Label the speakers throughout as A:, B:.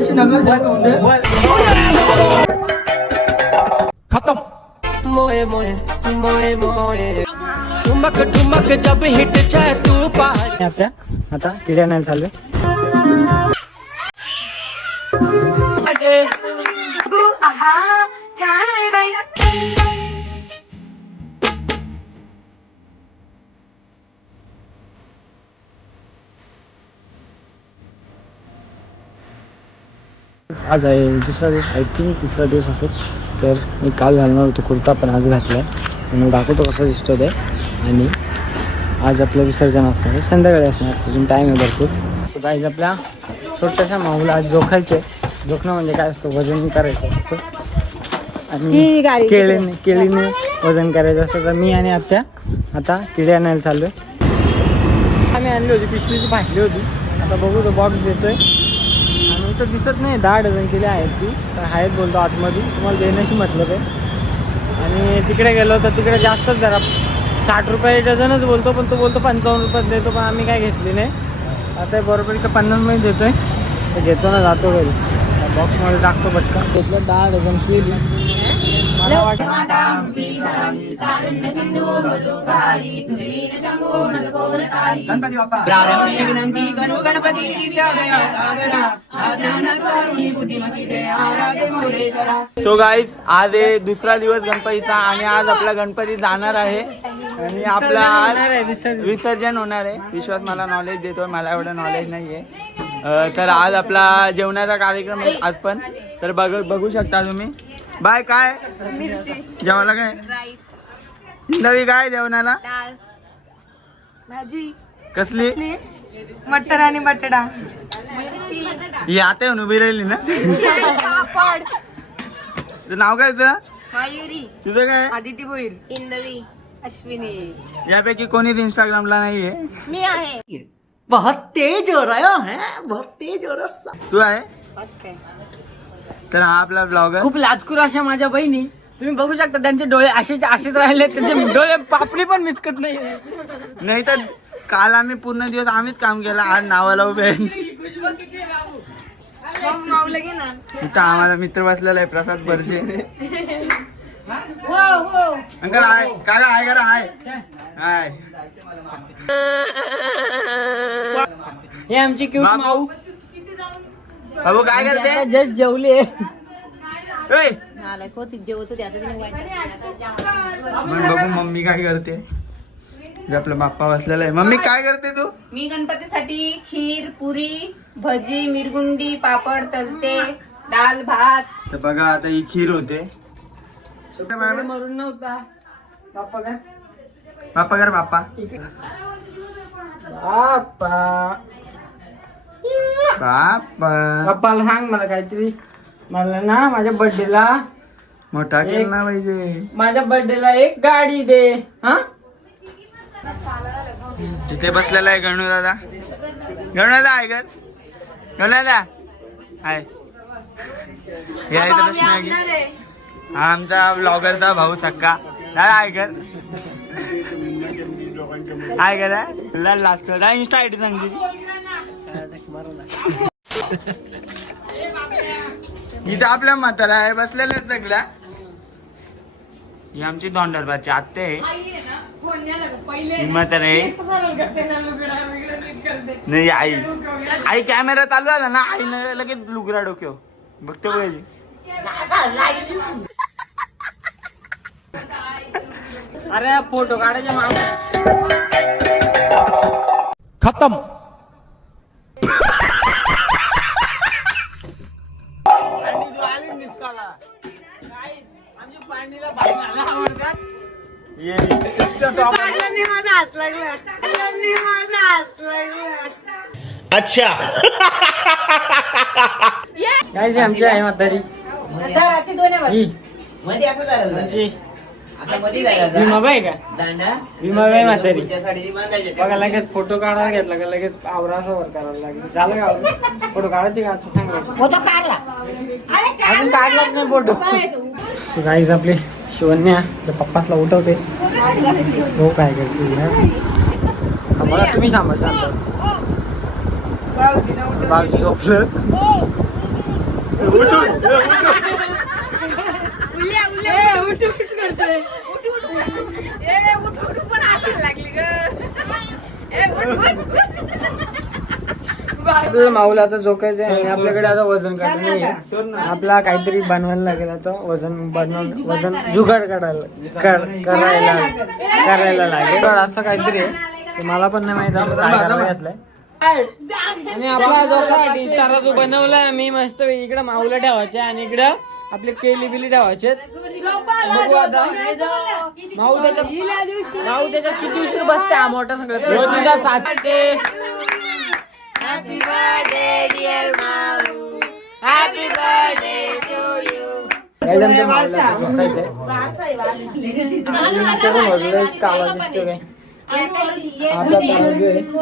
A: दरवर्षी नगरसेवक होऊन दे
B: मोए मोए मोए मोए ठुमक ठुमक जब हिट जाए तू पहाड़ी
C: आपल्या आता किड्या नाही चालू आज आहे दुसरा दिवस आय थिंक तिसरा दिवस असेल. तर मी काल घालणार होतो कुर्ता पण आज घातला आहे मी दाखवतो कसा दिसतो ते. आणि आज आपलं विसर्जन असणार आहे. संध्याकाळी असणार. अजून टाईम आहे भरपूर. सो गाईज आपल्या छोट्याशा माऊला आज जोखायचं आहे जोखणं म्हणजे काय असतं? वजन करायचं असतं. आणि केळीने केळीने वजन करायचं असतं. तर मी आणि आत्या आता किडे आणायला चाललो आम्ही आणली होती. पिशवीची फाटली होती. आता बघू तो बॉक्स देतोय. तर दिसत नाही दहा डझन केले आहेत ती. तर आहेत बोलतो आतमध्ये. तुम्हाला देण्याशी म्हटलं ते. आणि तिकडे गेलो तर तिकडे जास्तच जरा साठ रुपये डझनच बोलतो पण तो बोलतो पंचावन्न रुपयात देतो पण आम्ही काय घेतली नाही. आता बरोबर इथं पन्नासमध्ये देतोय. तर घेतो ना जातो घरी. बॉक्समध्ये टाकतो पटकन. घेतलं दहा डझन केली मला वाटतं
A: गणपती बाप्पा.
D: सो गाईज आज आहे दुसरा दिवस गणपतीचा आणि आज आपला गणपती जाणार आहे. आणि आपला आज विसर्जन होणार आहे विश्वास मला नॉलेज देतो मला एवढं नॉलेज नाहीये. तर आज आपला जेवणाचा कार्यक्रम आहे आज पण. तर बघ बघू शकता तुम्ही. बाय काय? जेवायला काय? नवी काय जेवणाला?
E: डाळ. भाजी.
D: कसली?
E: मटर आणि बटाटा. मिरची.
D: ही आता येऊन उभी राहिली ना?
E: पापड.
D: तुझं नाव काय तुझं?
E: मयुरी.
D: तुझं काय?
E: आदिती भोईर. इंदवी. अश्विनी.
D: यापैकी कोणीच इंस्टाग्रामला नाहीये.
E: मी आहे.
B: बहुत तेज हो रहा है बहुत तेज हो रहा
D: तू आहे
E: आहे
D: तर हा आपला ब्लॉगर
C: खूप लाजकूर अशा माझ्या बहिणी. तुम्ही बघू शकता त्यांचे डोळे असेच असेच राहिले त्यांचे डोळे पापडी पण मिसकत नाही
D: नाही तर काल आम्ही पूर्ण दिवस आम्हीच काम केलं. आज नावाला उभे आहे. इथं आम्हाला मित्र बसलेला आहे प्रसाद बर्जे. Uncle hi. काय हाय करा हाय? हाय
C: हे आमची क्यूट. माऊ.
D: बाबू काय करते?
C: जस्ट जेवले
D: बघू मम्मी काय करते? जे आपला बाप्पा बसलेला आहे. मम्मी काय करते तू?
E: मी गणपतीसाठी खीर पुरी भजी मिरगुंडी पापड तलते डाल भात.
D: तर बघा आता ही खीर होते.
C: मरून नव्हता. बाप्पा काय?
D: बाप्पा कर बाप्पा.
C: बाप्पा.
D: बाप्पा.
C: बाप्पाला सांग मला काहीतरी. मला ना माझ्या बर्थडेला
D: मोठा केला ना पाहिजे.
C: माझ्या बर्थडेला एक गाडी दे. हा?
D: तिथे बसलेला आहे गणू दादा. गणू दादा आहे कर. गणू दादा आहे या इथं प्रश्न आहे. आमचा ब्लॉगरचा भाऊ सक्का. दादा आहे कर. काय करा तुला लास्ट इन्स्टा आय डी इथं आपल्या म्हातारा आहे बसलेल्याच सगळ्या. ही आमची दोंडरबाची आत्ते आहे. ही म्हातारा आहे. नाही आई. आई कॅमेरा चालू आला ना? आईनं लगेच लुगरा डोक्यो बघते पाहिजे
C: अरे फोटो काढायच्या मागं
D: ये
E: पाण्याने माझा हात लागला. पाण्याने माझा हात लागला.
C: काय जे आमची आहे म्हातारी भीमाबाई का? भीमाबाई म्हातारी. बघा लगेच फोटो काढायला घेतला का लगेच आवरा असं वर करायला लागेल. झालं का? फोटो काढायचे का आता? सांग फोटो काढला अजून काढलाच नाही फोटो. सो गाईज आपली शिवन्या आपल्या पप्पासला उठवते. हो काय करते मला तुम्ही
E: उठवलं.
D: बाग झोपलं.
E: उल्या उल्या उठ उठ करतोय उठ उठ ए उठ उठ पण हसायला लागली ग ए उठ उठ
C: आपल्याला माऊला आता झोकायचं आहे आणि आपल्याकडे आता वजन काढणं नाही. आपला काहीतरी बनवायला लागेल आता. वजन बनवून वजन जुगाड काढायला कर- करायला करायला लागेल. तर असं काहीतरी आहे. ते मला पण नाही माहीत आपण काय करायला घातलंय आणि आपला जो तराजू बनवलाय आम्ही मस्त इकडे माऊला ठेवायचे आणि इकडं आपले केली बिली आता माऊ त्याच्या माऊ त्याच्यात किती उशीर बसते हा मोठा सगळं सात
E: happy birthday dear Mau. Happy birthday to you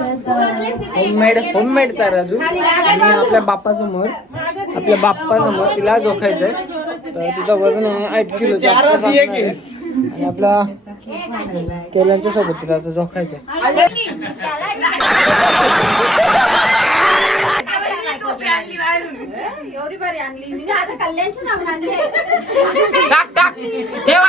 C: homemade homemade तराजू आणि आपल्या बाप्पासमोर आपल्या बाप्पासमोर तिला जोखायचंय तर तिचं वज़न आहे आठ. आणि आपला केल्यांच्या सोबत तिला आता जोखायचंय
E: एवढी बरी आणली मी आता कल्याणची जाऊन आणली
C: टाक टाक ठेव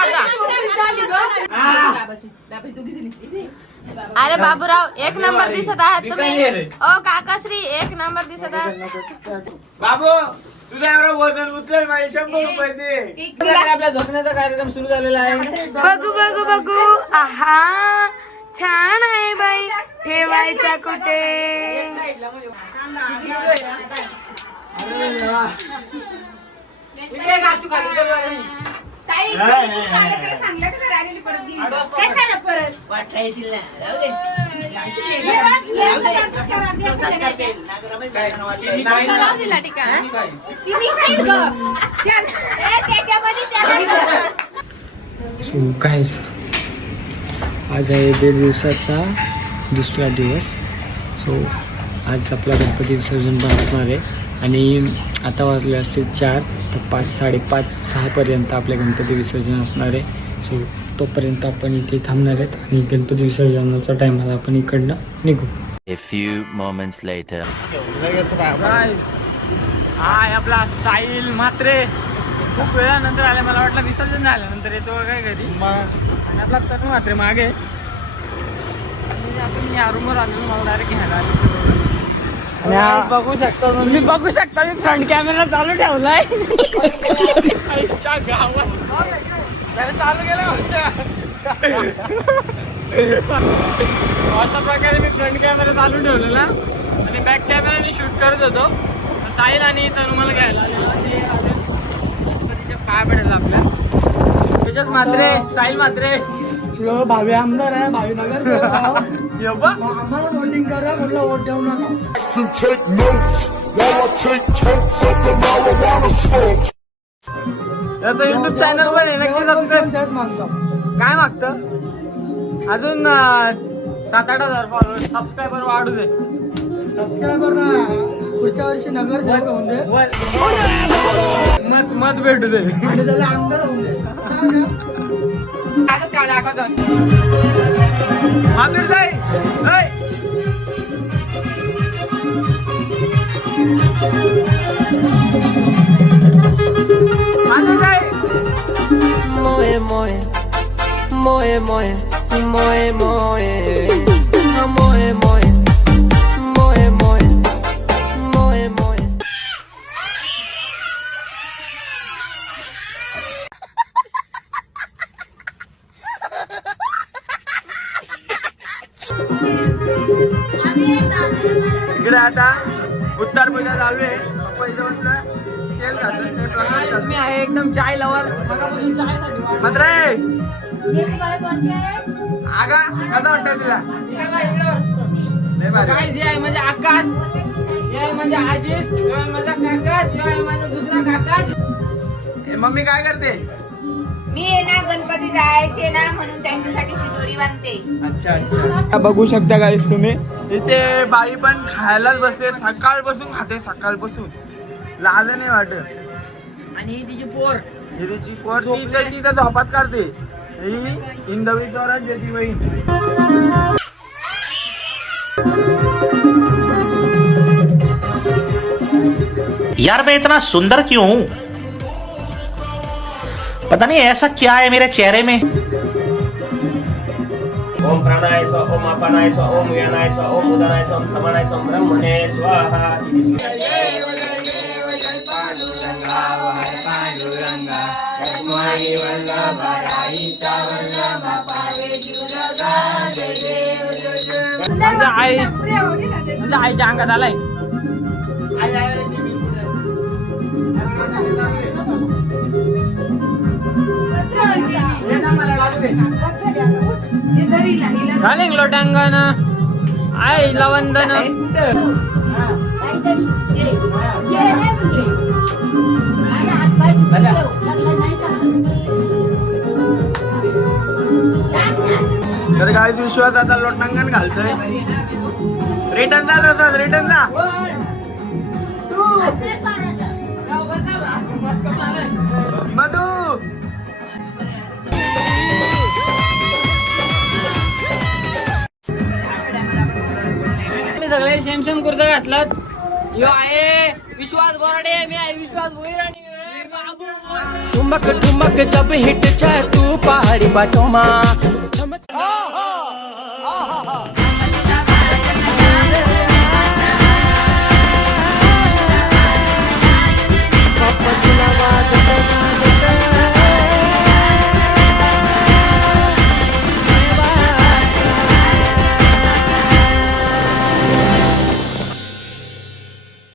E: अरे बाबूराव एक नंबर दिसत आहात तुम्ही. ओ काकाश्री एक नंबर दिसत आहात.
D: बाबू तुझा एवढं वजन उचलेल माझे शंभर रुपये दे.
C: आपला झोपण्याचा कार्यक्रम सुरू झालेला आहे.
E: बघू बघू बघू. आहा छान आहे बाई. ठेवायचा कुठे?
C: सो गाईज आज आहे दीड दिवसाचा दुसरा दिवस. सो आज आपला गणपती विसर्जन पण असणार आहे. आणि आता वाजले असतील चार तर पाच साडेपाच सहापर्यंत आपल्या गणपती विसर्जन असणार आहे. सो तोपर्यंत आपण इथे थांबणार आहेत आणि गणपती विसर्जनाचा टायमाला आपण इकडनं निघू.
F: A few moments later.
C: Guys, हाय आपला साहिल म्हात्रे. खूप वेळानंतर आले मला वाटलं विसर्जन झाल्यानंतर येतो काय घरी आणि आपला तरुण म्हात्रे मागे. आपण या रूमवर आलेलो मला डायरेक्ट घ्यायला आलो बघू शकता तुम्ही. बघू शकता मी फ्रंट कॅमेरा चालू ठेवलाय. चालू केलं अशा प्रकारे मी फ्रंट कॅमेरा चालू ठेवलेला. आणि बॅक कॅमेराने शूट करत होतो. साहिल आणि तनु मला घ्यायला पाय पडेल आपल्या. त्याच्याच मात्रे साहिल मात्रे.
A: भावी आमदार आहे भावी नगर आम्हाला वोटिंग करा म्हटलं वोट देऊ नका.
G: to take notes while I take totes of the marijuana smoke.
C: त्याचं युट्यूब चॅनल आहे नक्की सबस्क्राईब
A: तेच मागतो
C: काय मागतं? अजून सात आठ हजार फॉलोअर सबस्क्रायबर वाढू दे.
A: सबस्क्रायबर ना पुढच्या वर्षी नगर सेवक होऊन दे.
C: वर- मत मत भेटू दे.
A: आणि त्याला आमदार होऊन दे.
C: Asot ka, wala ako doon. Happy birthday! Hey!
B: Moe moe, moe moe, moe moe, moe moe.
D: इकडे आता उत्तर पूजा चालू आहे. तेल ते
C: मी एकदम चाय लवर मगापासून चायसाठी वाट-
D: मात्र आगा कसा वाटतंय तुला.
C: आहे म्हणजे आकाश हे म्हणजे आजीस माझा काकाश आहे माझा दुसरा काकाश
D: मम्मी काय करते?
E: मी आहे ना गणपती जायचे ना म्हणून त्यांच्यासाठी शिदोरी बांधते.
D: अच्छा अच्छा. बघू शकता गाईस तुम्ही. इथे बाई पण खायलाच बसले सकाळपासून खाते सकाळपासून लाज नाही वाटत.
C: आणि ही तिची पोर.
D: हिरीची पोर ती झोपात काढते. ही हिंदवी स्वराज त्याची बहीण.
H: यार मैं इतना सुंदर क्यों हूं? पता नहीं ऐसा क्या है मेरे चेहरे में
I: ओम प्राणाय स्व ओम अपानाय स्व ओम व्यानाय स्व ओम उदानाय स्व समानाय स्व ब्रह्मणे स्वाहा
D: आई आईच्या अंगात आलाय झाले लोटांगण. आईला वंदन तर काय विश्वास आता लोटांगण घालतोय. रिटर्न जा रिटर्न जा. सगळे सेम सेम कुर्ता घातलात. यो आहे विश्वास बोराडे मी आहे विश्वास भोईर आणि
B: ठुमक ठुमक जब हिट जाए तू पहाड़ी बाटों मा.